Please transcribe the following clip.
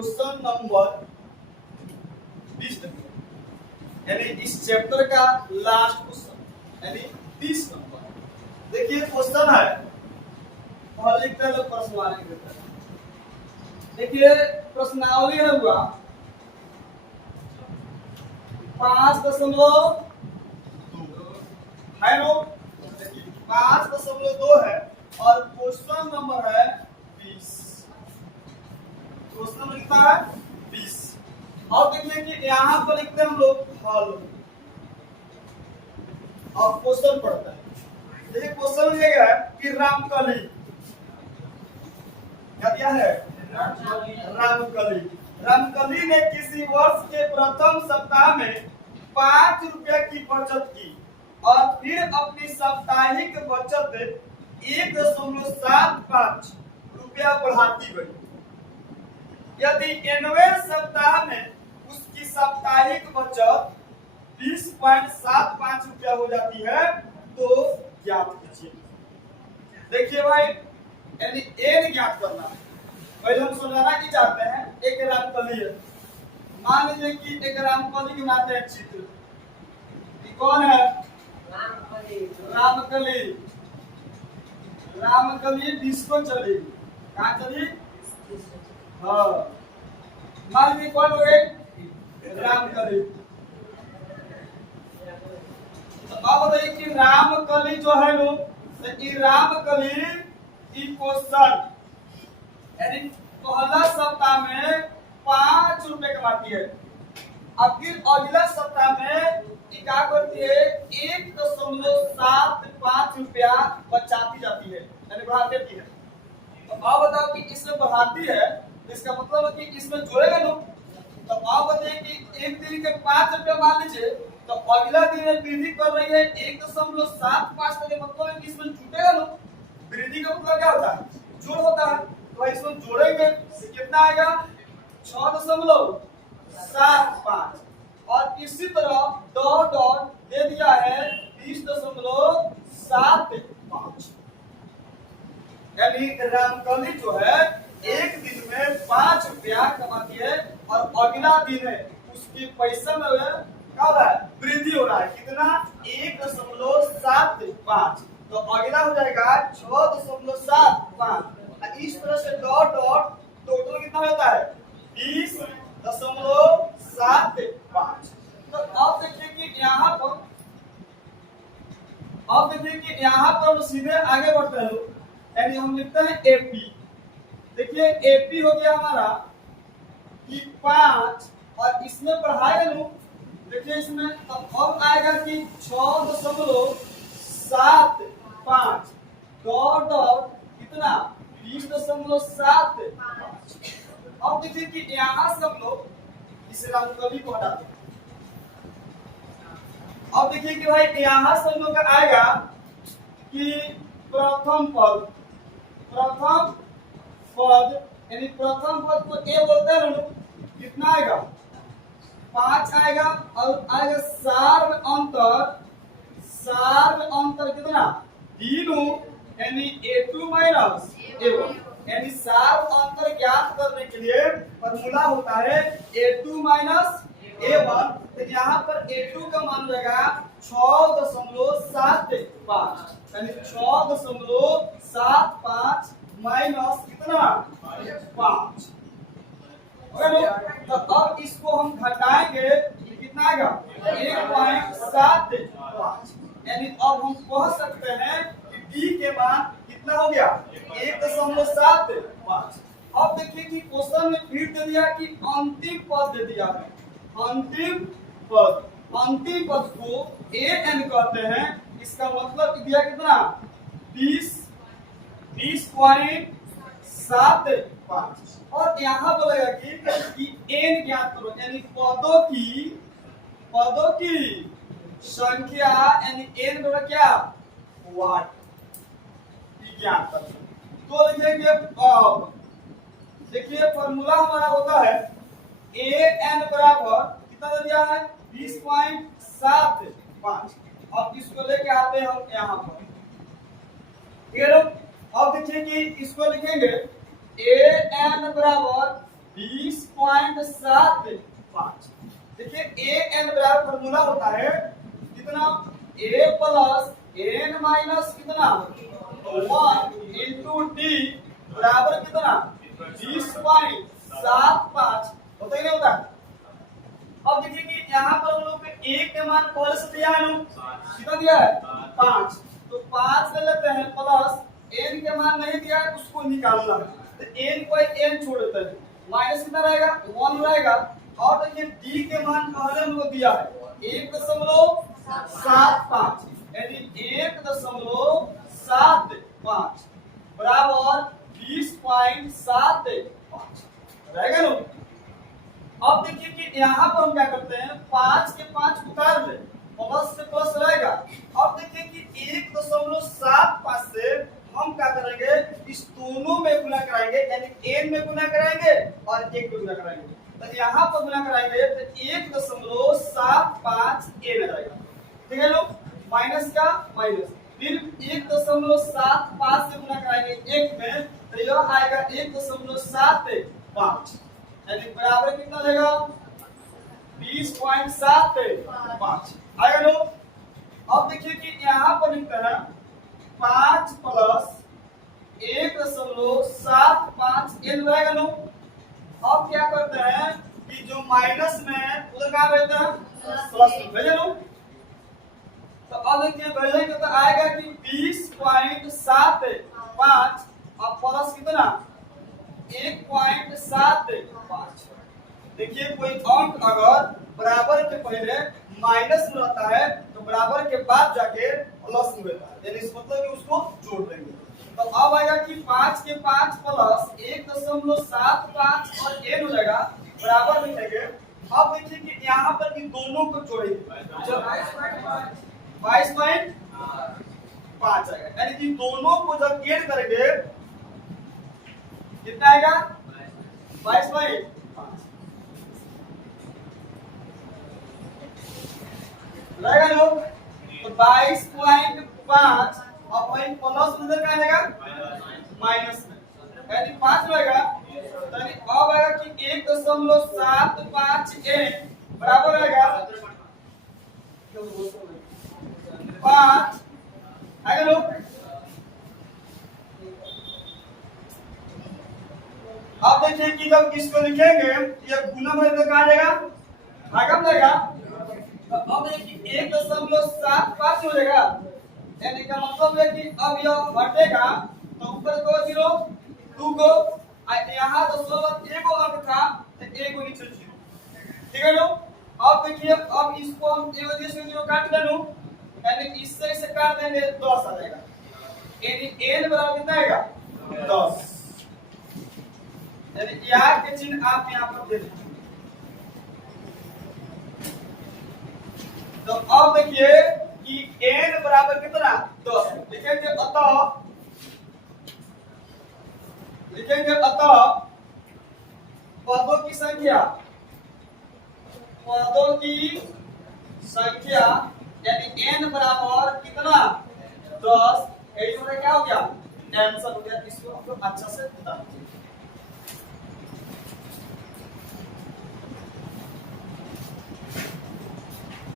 Question number 20 यानी इस chapter का लास्ट क्वेश्चन यानी 30 नंबर। देखिए क्वेश्चन है और लिखते हैं लोग प्रश्नावली देते हैं। देखिए प्रश्नावली है हुआ 5.2 है नो 5.2 है और क्वेश्चन नंबर है 20। क्वेश्चन लिखता है 20 और देखिए कि यहाँ पर लिखते हैं हम लोग हल और क्वेश्चन पढ़ता है। देखिए क्वेश्चन ये है कि रामकली क्या दिया है रामकली ने किसी वर्ष के प्रथम सप्ताह में 5 रुपए की बचत की और फिर अपनी साप्ताहिक बचत 1.75 रुपया बढ़ाती गई। यदि 90वें सप्ताह में उसकी साप्ताहिक बचत 20.75 रुपया हो जाती है तो ज्ञात कीजिए। देखिए भाई यानी एन ज्ञात करना है। पहले हम समझाना की चाहते हैं एक रामकली है। मान लीजिए कि एक रामकली बनाते हैं चित्र। ये कौन है? रामकली। रामकली डिस्को चली कहाँ चली? हाँ मान लीजिए कौन हो गई? रामकली। तो अब बताइए कि रामकली जो है नो तो ये रामकली क्वेश्चन यानी पहला सप्ताह में 5 रुपए कमाती है और फिर अगला सप्ताह में क्या करती है 1.75 रुपया बचाती जाती है यानी बढ़ा देती है। तो आप बताओ कि इसमें बढ़ाती है तो इसका मतलब है कि इसमें जोड़ेगा लोग। तो आप बताइए कि एक दिन के 5 रुपया मान लीजिए तो अगला दिन में वृद्धि कर रही है 1.75 का मतलब है कि इसमें छूटेगा लोग। वृद्धि का मतलब क्या होता है? जोड़ होता है। तो इसमें जोड़ेंगे तो कितना आएगा 6.75 और इसी तरह डॉट डॉट दे दिया है 20.75 यानी रामकली जो है एक दिन में 5 रुपया कमाती है और अगला दिन है उसके पैसा में क्या हो रहा है? वृद्धि हो रहा है। कितना? 1.75 तो अगला हो जाएगा 6.75। इस तरह से डॉट डॉट टोटल कितना होता है 20.75। तो अब देखिए कि यहाँ पर हम सीधे आगे बढ़ते हैं यानी हम लिखते हैं एपी। देखिए एपी हो गया हमारा कि 5 और इसमें बढ़ाएगा लोग। देखिए इसमें तो अब आएगा कि 6.75 डॉट डॉट कितना 20.75। अब देखिए कि यहाँ से हम लोग इस रामकली को हटाते हैं। अब देखिए कि भाई यहाँ से हम लोग का आएगा कि प्रथम पद यानी प्रथम पद को ए बोलते हैं लोग। कितना आएगा 5 आएगा और आएगा सार में अंतर कितना 3 यानी A2 माइनस A1 यानी सार अंतर ज्ञात करने के लिए फॉर्मूला होता है A2 माइनस A1। तो यहाँ पर A2 का मान रहेगा 6.75 यानी 6.75 माइनस कितना 5। तो अब इसको हम घटाएंगे कितना आएगा 1.75 यानी अब हम कह सकते हैं कि D के मान कितना हो गया 1.75। अब देखिए कि क्वेश्चन में फिर दे दिया कि अंतिम पद दे दिया है। अंतिम पद को AN कहते हैं। इसका मतलब दिया कितना 20.75 और यहाँ बोलेगा कि n ज्ञात करो यानी पदों की संख्या यानी n बड़ा क्या वाट ज्ञात करो। तो लिखेंगे अब देखिए फॉर्मूला हमारा होता है AN बराबर कितना दे दिया है 20.75। अब इसको लेके आते हैं हम यहाँ पर। अब देखिए कि इसको लिखेंगे AN बराबर 20.75। देखिए ए एन बराबर फॉर्मूला होता है कितना, ए प्लस एन माइनस कितना 1 इंटू डी बराबर कितना 20.75 होता ही नहीं होता। अब देखिए कि यहाँ पर हम लोग को ए के मान पहले से दिया है ना, कितना दिया है 5, तो 5 ले लेते हैं प्लस एन के मान नहीं दिया है उसको निकालना है, तो एन को एन छोड़ देते हैं, माइनस कितना रहेगा 1 रहेगा। और देखिए डी के मान पहले हमको दिया है 1.75 यानी 1.75 बराबर 20.75 रहेगा ना। अब देखिए कि यहाँ पर हम क्या करते हैं 5 के 5 उतार ले, प्लस से प्लस रहेगा। अब देखिए कि 1.75 से हम क्या करेंगे इस दोनों में गुना कराएंगे, यानी एन में गुना कराएंगे और 1 में गुना कराएंगे, तो यहाँ पर गुना कराएंगे तो 1.75 एन आ जाएगा, ठीक है लोग, माइनस का माइनस, फिर 1.75 से गुना कराएंगे 1 में, तो यह आएगा 1.75 यानी बराबर कितना देगा 20.75 आएगा लोग। अब देखिए कि यहाँ पर लिखते हैं 5 प्लस 1.75 एन रहेगा लोग। अब क्या करते हैं कि जो माइनस में है उधर क्या रहता है प्लस में भेजे लोग, तो अब देखिए भेजेंगे तो आएगा कि 20.75 और प्लस कितना 1.75। देखिए कोई अंक अगर बराबर के पहले माइनस में रहता है तो बराबर के बाद जाके प्लस में रहता है, यानी इस मतलब कि उसको जोड़ देंगे। तो अब आएगा कि 5 के 5 प्लस 1.75 और एन हो जाएगा बराबर लिखेंगे। अब देखिए कि यहाँ पर इन दोनों को जोड़ेंगे 22.5 आएगा, यानी कि दोनों को जब ऐड करेंगे कितना आएगा 22.5 रहेगा लोग, तो 22.5 और पॉइंट प्लस उधर का आएगा माइनस में, यानी 5 रहेगा, यानी अब आएगा कि 1.75 एन बराबर रहेगा 5 आएगा लोग। अब देखिए कि जब इसको लिखेंगे ये गुना में कहा जाएगा भागम जाएगा, तो अब देखिए 1.75 हो जाएगा, यानी का मतलब है कि अब यह घटेगा तो ऊपर को 0 2 को यहाँ तो एगो अंक था तो एगो नीचे 0, ठीक है लोग। अब देखिए अब इसको हम एगो 0 काट लेनु, यानी इससे इसे काट देंगे 10 आ जाएगा, यानी n बराबर कितना आएगा 10, यानी याद के चिन्ह आप यहाँ पर दे दीजिए। तो अब देखिए कि n बराबर कितना 10 लिखेंगे, अतः पदों की संख्या यानी n बराबर कितना 10, यही क्या हो गया आंसर हो गया। इसको आप लोग अच्छा से बता दीजिए।